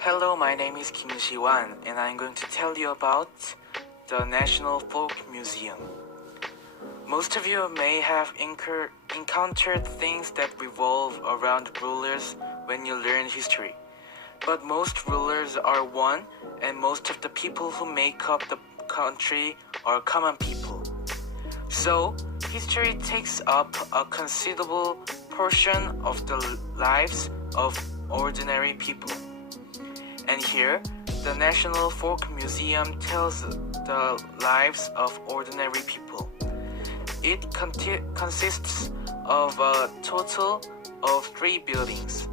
Hello, my name is Kim Ji-wan, and I'm going to tell you about the National Folk Museum. Most of you may have encountered things that revolve around rulers when you learn history. But most rulers are one, and most of the people who make up the country are common people. So, history takes up a considerable portion of the lives of ordinary people. And here, the National Folk Museum tells the lives of ordinary people. It consists of a total of 3 buildings.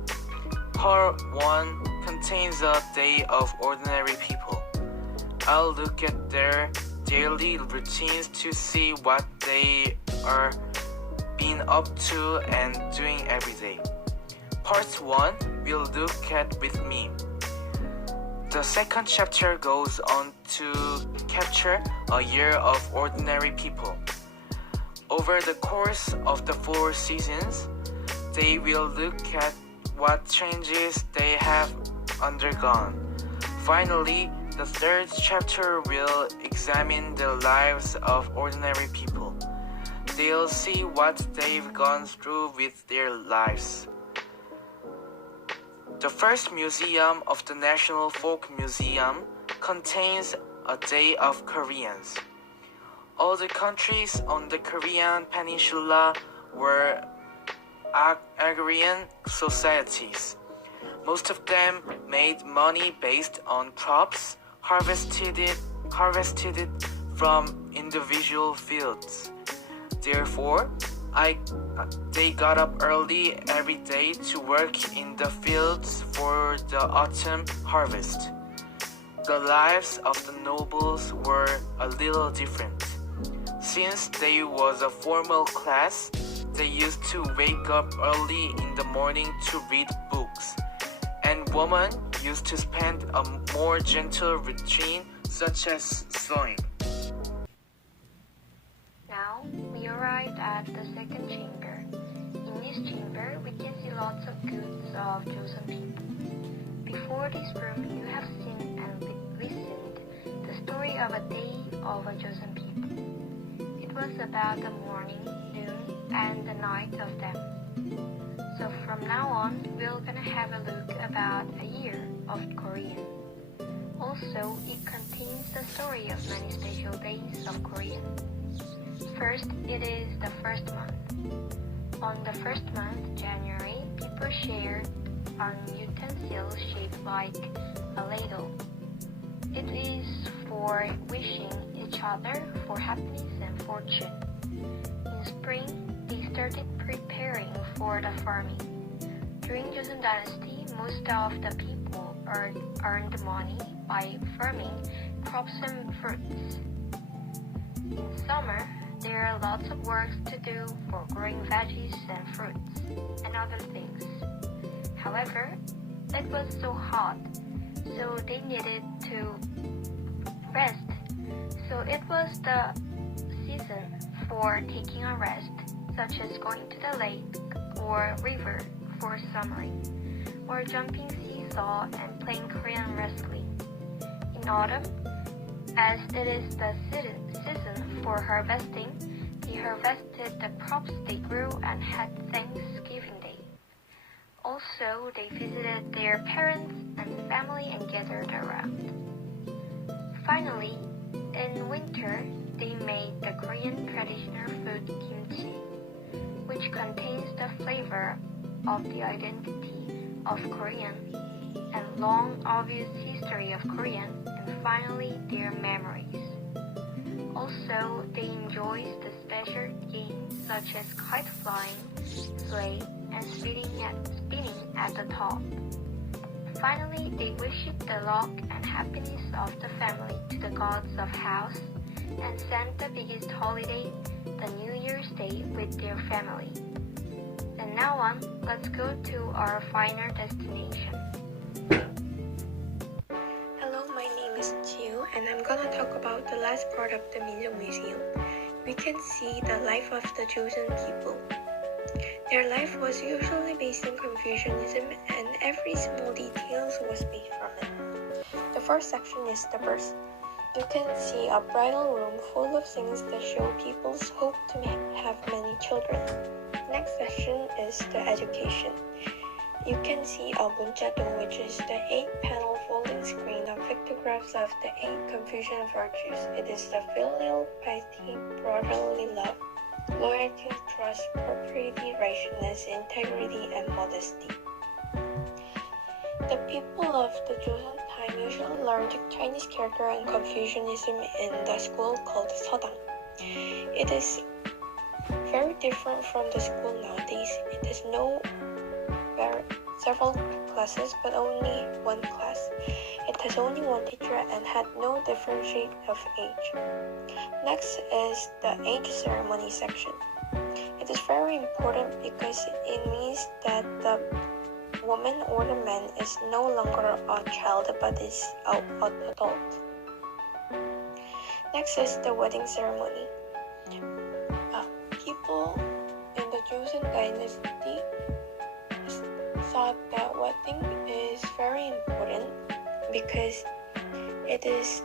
Hall 1 contains a day of ordinary people. I'll look at their daily routines to see what they are being up to and doing every day. Part 1 we'll look at with me. The second chapter goes on to capture a year of ordinary people. Over the course of the 4 seasons, they will look at what changes they have undergone. Finally, the third chapter will examine the lives of ordinary people. They'll see what they've gone through with their lives. The first museum of the National Folk Museum contains a day of Koreans. All the countries on the Korean peninsula were agrarian societies. Most of them made money based on crops harvested from individual fields. Therefore, they got up early every day to work in the fields for the autumn harvest. The lives of the nobles were a little different. Since they was a formal class, they used to wake up early in the morning to read books, and women used to spend a more gentle routine such as sewing. Now, we arrived at the second chamber. In this chamber, we can see lots of goods of Joseon people. Before this room, you have seen and listened the story of a day of a Joseon people. It was about the morning, noon, and the night of them. So from now on, we're gonna have a look about a year of Korean. Also, it contains the story of many special days of Korean. First, it is the first month. On the first month, January, people shared an utensil shaped like a ladle. It is for wishing each other for happiness and fortune. In spring, they started preparing for the farming. During Joseon Dynasty, most of the people earned money by farming crops and fruits. In summer, there are lots of works to do for growing veggies and fruits and other things. However, it was so hot, so they needed to rest. So it was the season for taking a rest, such as going to the lake or river for summering, or jumping seesaw and playing Korean wrestling. In autumn, as it is the season for harvesting, they harvested the crops they grew and had Thanksgiving Day. Also, they visited their parents and family and gathered around. Finally, in winter, they made the Korean traditional food kimchi, which contains the flavor of the identity of Korean and long obvious history of Korean, and finally their memories. Also, they enjoyed the special games such as kite flying, sleigh, and spinning at the top. Finally, they wished the luck and happiness of the family to the gods of house and spent the biggest holiday, the New Year's Day, with their family. And now on, let's go to our final destination. Hello, my name is Jiu, and I'm gonna talk about the last part of the Minjung Museum. We can see the life of the Joseon people. Their life was usually based in Confucianism, and every small detail was made from it. The first section is the birth. You can see a bridal room full of things that show people's hope to have many children. Next section is the education. You can see a bunjado, which is the 8-panel folding screen of pictographs of the 8 Confucian virtues. It is the filial piety, brotherly love, loyalty, trust, propriety, righteousness, integrity, and modesty. The people of the Joseon time usually learned Chinese character and Confucianism in the school called Seodang. It is very different from the school nowadays. It has several classes, but only one class. It has only one teacher and had no differentiate of age. Next is the age ceremony section. It is very important because it means that the woman or the man is no longer a child but is an adult. Next is the wedding ceremony. People in the Joseon dynasty thought that wedding is very important because it is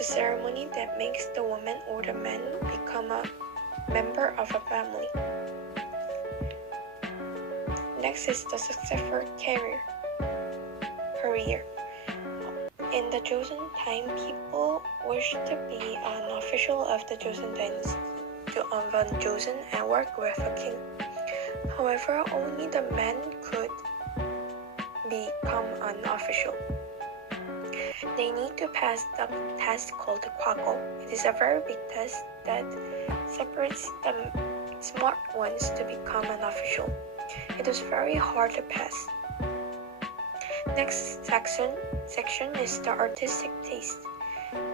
a ceremony that makes the woman or the man become a member of a family. Next is the successor career. In the Joseon time, people wished to be an official of the Joseon dynasty to run Joseon and work with a king. However, only the men could become an official. They need to pass the test called the Kwago. It is a very big test that separates the smart ones to become an official. It was very hard to pass. Next section is the artistic taste.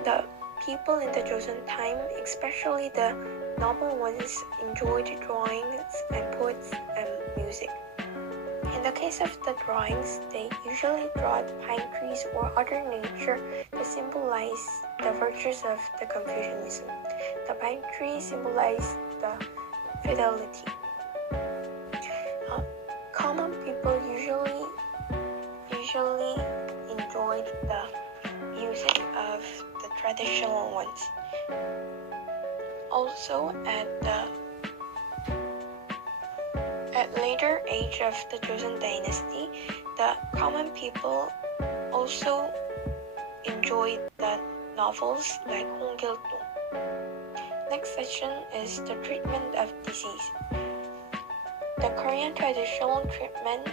The people in the Joseon time, especially the noble ones, enjoyed drawings and poets and music. In the case of the drawings, they usually draw pine trees or other nature to symbolize the virtues of the Confucianism. The pine tree symbolizes the fidelity. Common people usually enjoyed the music of the traditional ones. Also, at later age of the Joseon dynasty, the common people also enjoyed the novels like Honggil-dong. Next section is the treatment of disease. The Korean traditional treatment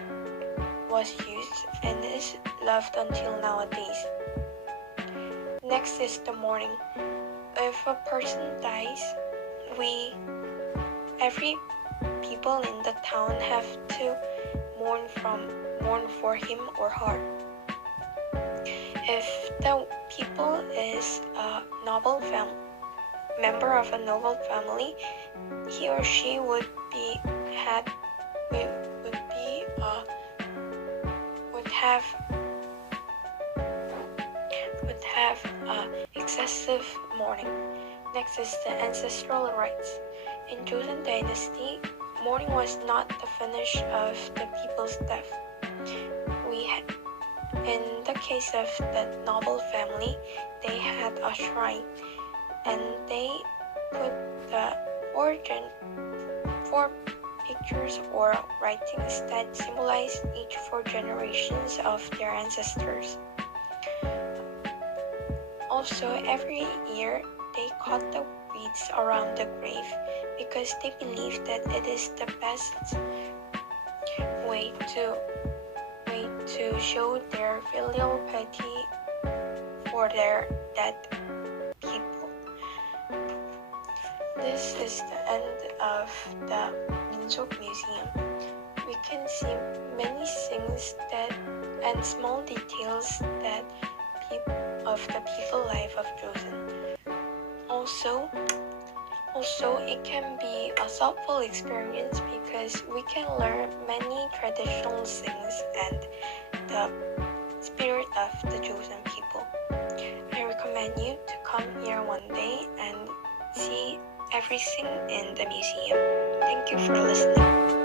was used and is loved until nowadays. Next is the mourning. If a person dies, every people in the town have to mourn for him or her. If the people is a noble member of a noble family, he or she would have excessive mourning. Next is the ancestral rites. In Joseon dynasty, mourning was not the finish of the people's death. In the case of the noble family, they had a shrine, and they put the four pictures or writings that symbolize each 4 generations of their ancestors. Also, every year they cut the weeds around the grave because they believe that it is the best way to show their filial piety for their dead people. This is the end of the Minseok Museum. We can see many things and small details that of the people life of Joseon. Also, it can be a thoughtful experience because we can learn many traditional things and the spirit of the Joseon people. I recommend you to come here one day and see everything in the museum. Thank you for listening.